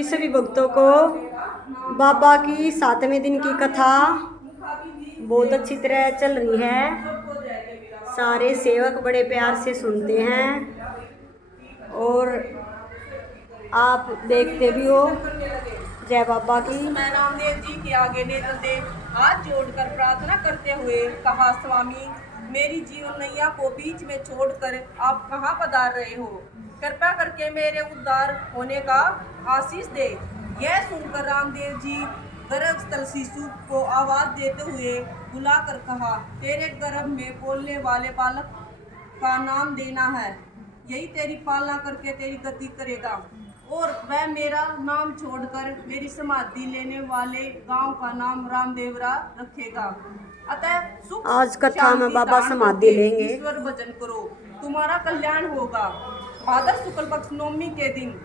जी सभी भक्तों को बाबा की 7वें दिन की कथा बहुत अच्छी तरह चल रही है। सारे सेवक बड़े प्यार से सुनते हैं और आप देखते भी हो। जय बाबा की। मैं रामदेव जी के आगे नेत्र दे हाथ जोड़कर प्रार्थना करते हुए कहा, स्वामी मेरी जीवन नैया को बीच में छोड़कर आप कहाँ पधार रहे हो? कृपा करके मेरे उद्धार होने का आशीष दे। यह सुनकर रामदेव जी गर्भस्थल शिशु को आवाज देते हुए बुलाकर कहा, तेरे गर्भ में बोलने वाले बालक का नाम देना है। यही तेरी पालना करके तेरी गति करेगा और वह मेरा नाम छोड़कर मेरी समाधि लेने वाले गांव का नाम रामदेवरा रखेगा। अतः सुख आज कथा में बाबा समाधि लेंगे। ईश्वर भजन करो, तुम्हारा कल्याण होगा। भाद्र शुक्ल पक्ष नवमी के दिन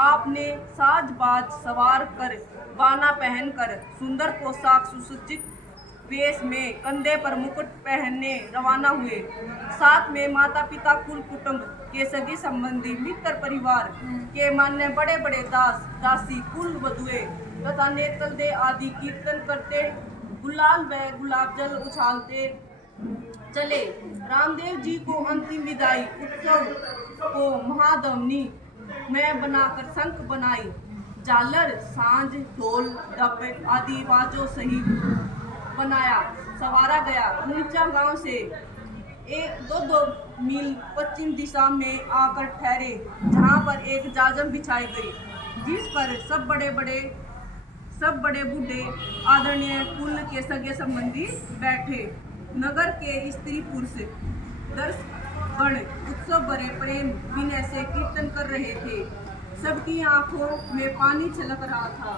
आपने साज बाज सवार कर बाना पहनकर सुंदर पोशाक सुसज्जित वेश में कंधे पर मुकुट पहनने रवाना हुए। साथ में माता पिता कुल कुटुंब के सभी संबंधी मित्र परिवार के मान्य बड़े बड़े दास दासी कुल वधुए तथा नेतलदे आदि कीर्तन करते गुलाल व गुलाब जल उछालते चले। रामदेव जी को अंतिम विदाई उत्सव को महाधवनी में बनाकर शंख बनाई, झालर सांझ ढोल डप आदि बाजों सहित बनाया सवारा गया। नीचा गांव से 1-2 मील पश्चिम दिशा में आकर ठहरे, जहां पर एक जाजम बिछाई गई, जिस पर सब बड़े बूढ़े आदरणीय कुल के सगे संबंधी बैठे। नगर के स्त्री पुरुष दर्शकगण उत्सव भरे प्रेम विनय से कीर्तन कर रहे थे। सबकी आंखों में पानी छलक रहा था।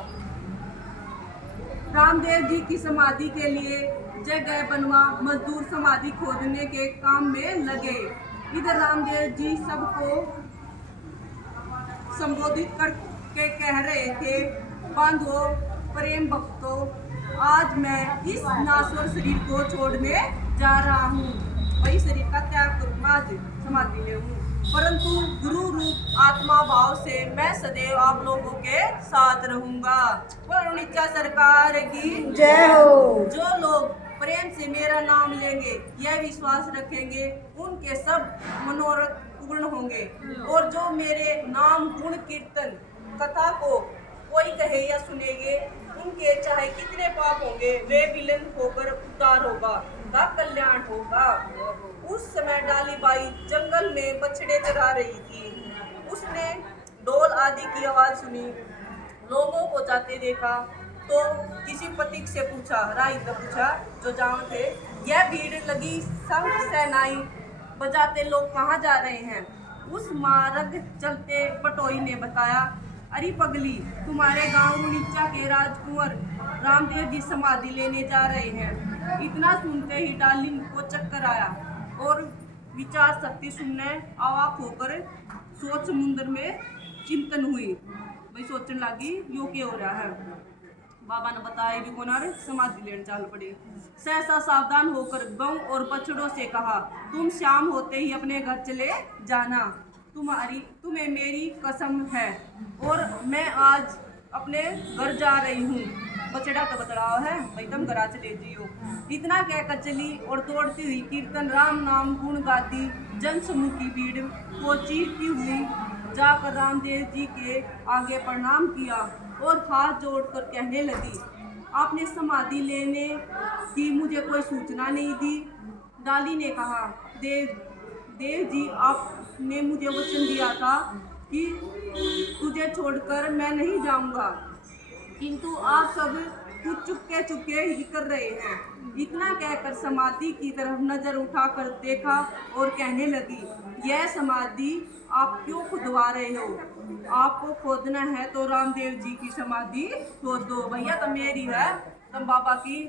रामदेव जी की समाधि के लिए जगह बनवा मजदूर समाधि खोदने के काम में लगे। इधर रामदेव जी सबको संबोधित करके कह रहे थे, बंधुओं प्रेम भक्तों, आज मैं इस नाश्वर शरीर को छोड़ने जा रहा हूँ। वही शरीर का त्याग करूँ, आज समाधि ले हूँ, परंतु गुरु रूप आत्मा भाव से मैं सदैव आप लोगों के साथ रहूंगा। वरुणिचा सरकार की जय हो। जो लोग प्रेम से मेरा नाम लेंगे, यह विश्वास रखेंगे, उनके सब मनोरथ पूर्ण होंगे। और जो मेरे नाम गुण कीर्तन कथा को कोई कहे या सुनेंगे, उनके चाहे कितने पाप होंगे वे विलीन होकर उद्धार होगा, का कल्याण होगा। उस समय डाली बाई जंगल में बछड़े चरा रही थी। उसने ढोल आदि की आवाज सुनी, लोगों को जाते देखा तो किसी पथिक से पूछा, राही ने पूछा जो जाम थे, यह भीड़ लगी संग सेनाई बजाते लोग कहाँ जा रहे हैं? उस मार्ग चलते पटोई ने बताया, अरे पगली, तुम्हारे गांव रुणिचा के राजकुंवर रामदेव जी समाधि लेने जा रहे हैं। इतना सुनते ही डाली को चक्कर आया और विचार शक्ति सुनने अवाक होकर सोच समुद्र में चिंतन हुई। भाई सोचने लगी यो क्या हो रहा है। बाबा ने बताया भी कोनार समाधि लेने चल पड़े। सहसा सावधान होकर गौ और बछड़ों से कहा, तुम शाम होते ही अपने घर चले जाना, तुम्हें मेरी कसम है और मैं आज अपने घर जा रही हूँ। बछड़ा तो बतलाव है, भाई तुम घर चले जियो। इतना कहकर चली और दौड़ती हुई कीर्तन राम नाम गुण गाती जन समूह की भीड़ को चीरती हुई जाकर रामदेव जी के आगे प्रणाम किया और हाथ जोड़कर कहने लगी, आपने समाधि लेने की मुझे कोई सूचना नहीं दी। डाली ने कहा, देव जी, आपने मुझे वचन दिया था कि तुझे छोड़कर मैं नहीं जाऊंगा, किंतु आप सब कुछ चुपके ही कर रहे हैं। इतना कहकर समाधि की तरफ नजर उठाकर देखा और कहने लगी, यह समाधि आप क्यों खुदवा रहे हो? आपको खोदना है तो रामदेव जी की समाधि खोद दो, भैया तो मेरी है, तुम बाबा की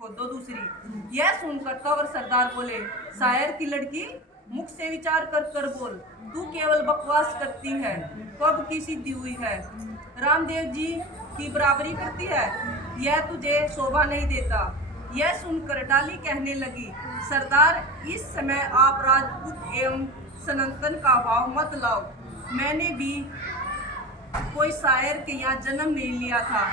खोद दो दूसरी। यह सुनकर कंवर सरदार बोले, शायर की लड़की, मुख से विचार कर बोल, तू केवल बकवास करती है, कब की सिद्धि हुई है? रामदेव जी की बराबरी करती है, यह तुझे शोभा नहीं देता। यह सुनकर डाली कहने लगी, सरदार, इस समय आप राजपूत एवं सनातन का भाव मत लाओ। मैंने भी कोई शायर के यहाँ जन्म नहीं लिया था।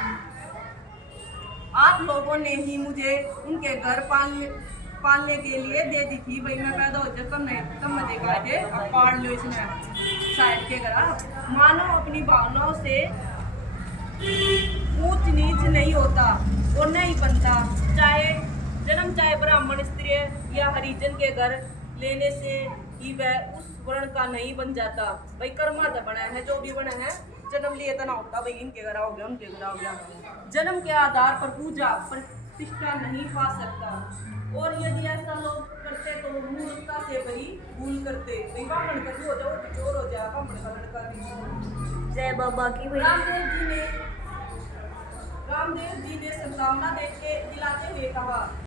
आप लोगों ने ही मुझे उनके घर पालने के लिए दे दी थी। भाई मैं पैदा हो जाए कम मजे का थे, अब पाल लो इसने शायर के घर। मानव अपनी भावनाओं से ऊंच नीच नहीं होता और नहीं बनता, चाहे ब्राह्मण स्त्री या हरिजन के घर लेने से ही वह उस वर्ण का नहीं बन जाता। भाई कर्मा तो बना है, जो भी बना है जन्म लिए तो ना होता भाई इनके घर हो गया उनके घर हो गया। जन्म के आधार पर पूजा प्रतिष्ठा नहीं पा सकता, और यदि ऐसा लोग करते तो मूर्खता से भरी भूल करते। ब्राह्मण का भी हो जाओ चोर हो जाए, ब्राह्मण का लड़का भी। जय बाबा की भाई। रामदेव जी ने संभावना देख के दिलाते हुए कहा,